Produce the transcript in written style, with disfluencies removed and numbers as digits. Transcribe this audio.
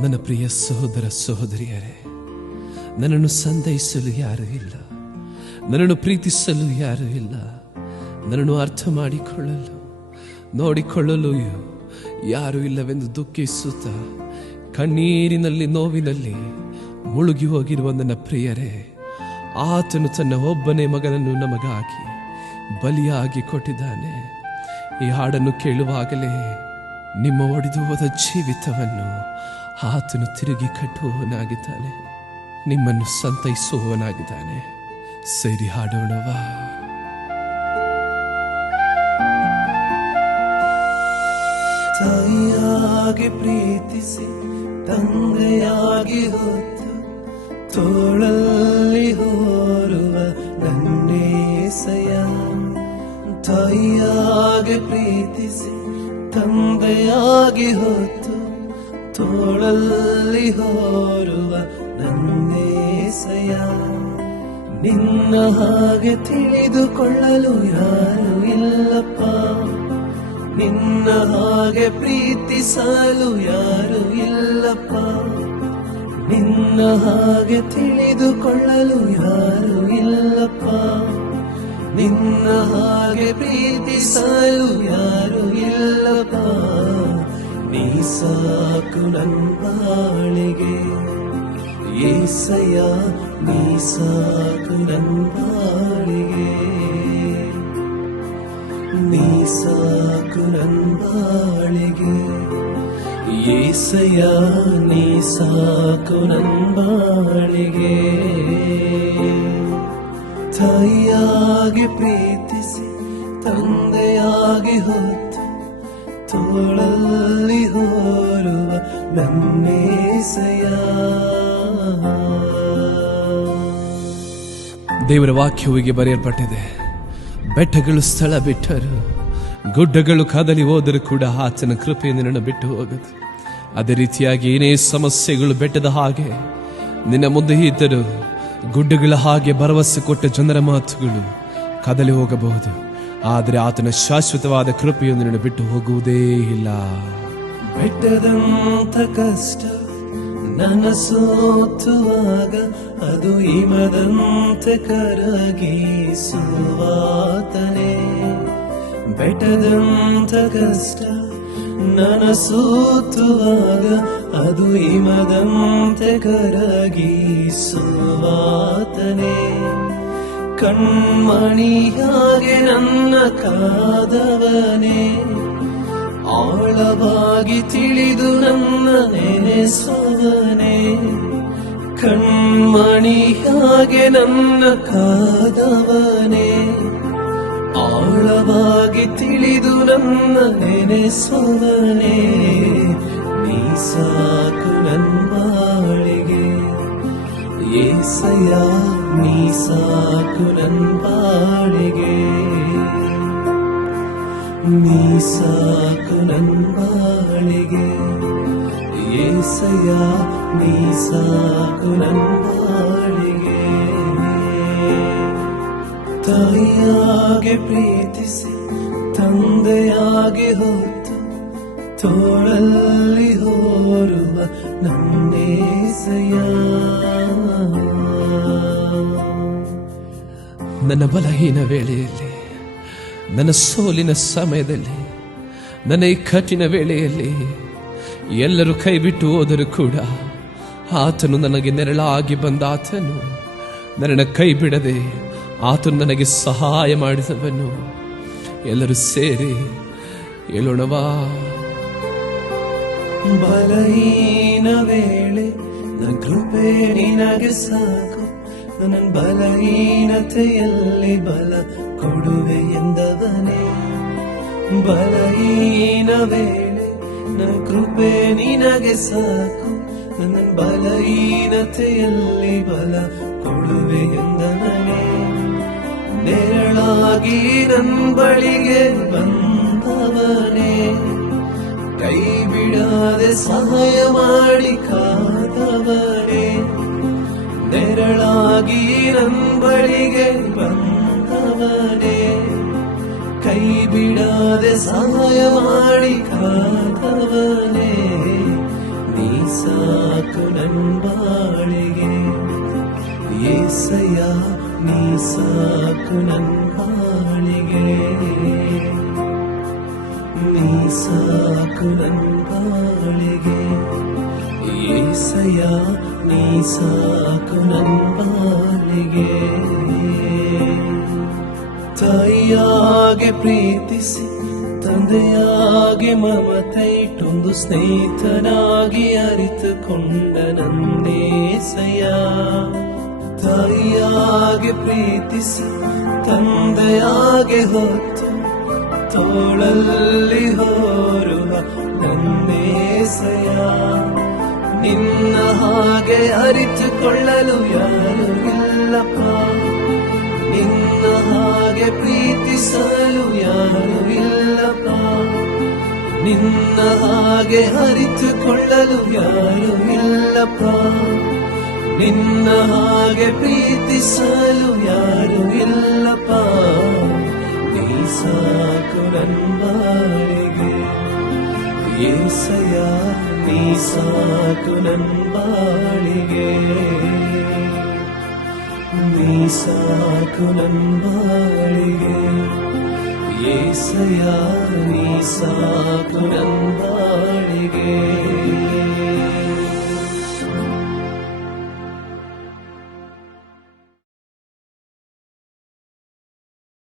ನನ್ನ ಪ್ರಿಯ ಸಹೋದರ ಸಹೋದರಿಯರೇ, ನನ್ನನ್ನು ಸಂತೈಸಲು ಯಾರೂ ಇಲ್ಲ, ನನ್ನನ್ನು ಪ್ರೀತಿಸಲು ಯಾರೂ ಇಲ್ಲ, ನನ್ನನ್ನು ಅರ್ಥ ಮಾಡಿಕೊಳ್ಳಲು ನೋಡಿಕೊಳ್ಳಲು ಯಾರೂ ಇಲ್ಲವೆಂದು ದುಃಖಿಸುತ್ತ ಕಣ್ಣೀರಿನಲ್ಲಿ ನೋವಿನಲ್ಲಿ ಮುಳುಗಿ ಹೋಗಿರುವ ನನ್ನ ಪ್ರಿಯರೇ, ಆತನು ತನ್ನ ಒಬ್ಬನೇ ಮಗನನ್ನು ನಮಗಾಗಿ ಬಲಿಯಾಗಿ ಕೊಟ್ಟಿದ್ದಾನೆ. ಈ ಹಾಡನ್ನು ಕೇಳುವಾಗಲೇ ನಿಮ್ಮ ಒಡೆದು ಹೋದ ಜೀವಿತವನ್ನು ಆತನು ತಿರುಗಿ ಕಟ್ಟುವವನಾಗಿದ್ದಾನೆ, ನಿಮ್ಮನ್ನು ಸಂತೈಸುವವನಾಗಿದ್ದಾನೆ. ಸೇರಿ ಹಾಡೋಣವಾ? ತಾಯಿಯಾಗಿ ಪ್ರೀತಿಸಿ ತಂದೆಯಾಗಿ ಹೊತ್ತು ತೋಳಲ್ಲಿ ಹೋರುವ ನನ್ನೇಸಯ್ಯ. ತಾಯಿಯಾಗಿ ಪ್ರೀತಿಸಿ ತಂದೆಯಾಗಿ ಹೊತ್ತು ತೋಳಲ್ಲಿ ಹೋರುವ ನನ್ನೇಸಯ್ಯ. ನಿನ್ನ ಹಾಗೆ ತಿಳಿದುಕೊಳ್ಳಲು ಯಾರು ಇಲ್ಲಪ್ಪ, ನಿನ್ನ ಹಾಗೆ ಪ್ರೀತಿಸಲು ಯಾರು ಇಲ್ಲಪ್ಪ, ನಿನ್ನ ಹಾಗೆ ತಿಳಿದುಕೊಳ್ಳಲು ಯಾರು ಇಲ್ಲಪ್ಪ, ನಿನ್ನ ಹಾಗೆ ಪ್ರೀತಿಸಲು ಯಾರು ಇಲ್ಲಪ್ಪ. ನೀ ಸಾಕು ನನ್ನ ಬಾಳಿಗೆ ಏಸಯ್ಯ, ನೀ ಸಾಕು ನನ್ನ ಬಾಳಿಗೆ, ನೀ ಸಾಕು ನನ್ನ ಬಾಳಿಗೆ ಏಸಯ್ಯ, ನೀ ಸಾಕು ನನ್ನ ಬಾಳಿಗೆ. ತಾಯಿಯಾಗಿ ಪ್ರೀತಿಸಿ ತಂದೆಯಾಗಿ ಹೊತ್ತು ತೋಳಲ್ಲಿ ಹೋರುವ ನನ್ನೇಸಯ್ಯ. ದೇವರ ವಾಕ್ಯವಿಗೆ ಬರೆಯಲ್ಪಟ್ಟಿದೆ, ಬೆಟ್ಟಗಳು ಸ್ಥಳ ಬಿಟ್ಟರು, ಗುಡ್ಡಗಳು ಕದಲಿ ಹೋದರೂ ಕೂಡ ಆತನ ಕೃಪೆಯನ್ನು ನಿನ್ನ ಬಿಟ್ಟು ಹೋಗದು. ಅದೇ ರೀತಿಯಾಗಿ ಏನೇ ಸಮಸ್ಯೆಗಳು ಬೆಟ್ಟದ ಹಾಗೆ ನಿನ್ನ ಮುಂದೆ ಇದ್ದರೂ, ಗುಡ್ಡಗಳ ಹಾಗೆ ಭರವಸೆ ಕೊಟ್ಟ ಜನರ ಮಾತುಗಳು ಕದಲಿ ಹೋಗಬಹುದು, ಆದರೆ ಆತನ ಶಾಶ್ವತವಾದ ಕೃಪೆಯನ್ನು ನಿನ್ನ ಬಿಟ್ಟು ಹೋಗುವುದೇ ಇಲ್ಲ. ಬೆಟ್ಟದಂತ ಕಷ್ಟ ನನ್ನ ಸೋತುವಾಗ ಅದು ಹಿಮದಂತೆ ಕರಗಿಸುವಾತನೇ. ಬೆಟ್ಟದಂತ ಕಷ್ಟ ನನ್ನ ಸೋತುವಾಗ ಅದು ಹಿಮದಂತೆ ಕರಗಿಸುವಾತನೇ. ಕಣ್ಮಣಿಯಾಗೆ ನನ್ನ ಕಾದವನೇ, ಆಳವಾಗಿ ತಿಳಿದು ನನ್ನ ನೆನೆಸುವನೇ. ಕಣ್ಮಣಿಯಾಗೆ ನನ್ನ ಕಾದವನೇ, ಆಳವಾಗಿ ತಿಳಿದು ನನ್ನ ನೆನೆಸುವನೇ. ನೀ ಸಾಕು ನನ್ನ ಬಾಳಿಗೆ ಏಸಯ್ಯ, ನೀ ಸಾಕು ನನ್ನ ಬಾಳಿಗೆ, ನೀ ಸಾಕು ನನ್ನ ಬಾಳಿಗೆ ಏಸಯ್ಯ, ನೀ ಸಾಕು ನನ್ನ ಬಾಳಿಗೆ. ತಾಯಿಯಾಗಿ ಪ್ರೀತಿಸಿ ತಂದೆಯಾಗಿ ಹೊತ್ತು ತೋಳಲ್ಲಿ ಹೋರುವ ನನ್ನೇಸಯ್ಯ. ನನ್ನ ಬಲಹೀನ ವೇಳೆಯಲ್ಲಿ, ನನ್ನ ಸೋಲಿನ ಸಮಯದಲ್ಲಿ, ನನ್ನ ಈ ಕಠಿಣ ವೇಳೆಯಲ್ಲಿ ಎಲ್ಲರೂ ಕೈ ಬಿಟ್ಟು ಹೋದರೂ ಕೂಡ ಆತನು ನನಗೆ ನೆರಳಾಗಿ ಬಂದ ಆತನು ನನ್ನ ಕೈ ಬಿಡದೆ ಆತನು ನನಗೆ ಸಹಾಯ ಮಾಡಿದವನು. ಎಲ್ಲರೂ ಸೇರಿ ಹೇಳೋಣವಾ? ಬಲಹೀನ ವೇಳೆ ನನ್ನ ಕೃಪೆ ನಿನಗೆ ಸಾಕು, ನನ್ನ ಬಲಹೀನತೆಯಲ್ಲಿ ಬಲ ಕೊಡುವೆ ಎಂದವನೇ. ಬಲಹೀನ ವೇಳೆ ನನ್ನ ಕೃಪೆ ನಿನಗೆ ಸಾಕು, ನನ್ನ ಬಲಹೀನತೆಯಲ್ಲಿ ಬಲ ಕೊಡುವೆ ಎಂದವನೇ. ನೆರಳಾಗಿ ನನ್ನ ಬಳಿಗೆ ಬಂದವನೇ, ಕೈ ಬಿಡದೆ ಸಹಾಯ ಮಾಡಿ ಕಾದವನೇ. ನೆರಳಾಗಿ ನನ್ನ ಬಳಿಗೆ ಬಂದವನೇ, ಕೈ ಬಿಡದೆ ಸಹಾಯ ಮಾಡಿ ಕಾದವನೇ. ನೀ ನನ್ಬಾಳಿಗೆ ಏಸಯ್ಯ ನೀ ಸಾಕು ನನ್ಬಾಳಿಗೆ ನೀ ಸಾಕು ನನ್ಬಾಳಿಗೆ ಏಸಯ್ಯ ನೀ ಸಾಕು ನನ್ಬಾಳಿಗೆ ತಾಯಿಯಾಗೆ ಪ್ರೀತಿಸಿ ತಂದೆಯಾಗಿ ಮಮತೆ ಇಟ್ಟೊಂದು ಸ್ನೇಹಿತನಾಗಿ ಅರಿತುಕೊಂಡ ನನ್ನೇಸಯ್ಯ ತಾಯಿಯಾಗಿ ಪ್ರೀತಿಸಿ ತಂದೆಯಾಗೆ ಹೊತ್ತು ತೋಳಲ್ಲಿ ಹೊರುವ ನನ್ನೇಸಯ್ಯ ನಿನ್ನ ಹಾಗೆ ಅರಿತುಕೊಳ್ಳಲು ಯಾರು ಇಲ್ಲಪ್ಪ ನಿನ್ನ ಹಾಗೆ ಪ್ರೀತಿಸಲು ಯಾರು ಇಲ್ಲಪ್ಪ ನಿನ್ನ ಹಾಗೆ ಅರಿತುಕೊಳ್ಳಲು ಯಾರು ಇಲ್ಲಪ್ಪ ನಿನ್ನ ಹಾಗೆ ಪ್ರೀತಿಸಲು ಯಾರು ಇಲ್ಲಪ್ಪ ನೀ ಸಾಕು ನನ್ಬಾಳಿಗೆ ಏಸಯ್ಯ ನೀ ಸಾಕು ನನ್ಬಾಳಿಗೆ ನೀ ಸಾಕು ನನ್ಬಾಳಿಗೆ ಏಸಯ್ಯ ನೀ ಸಾಕು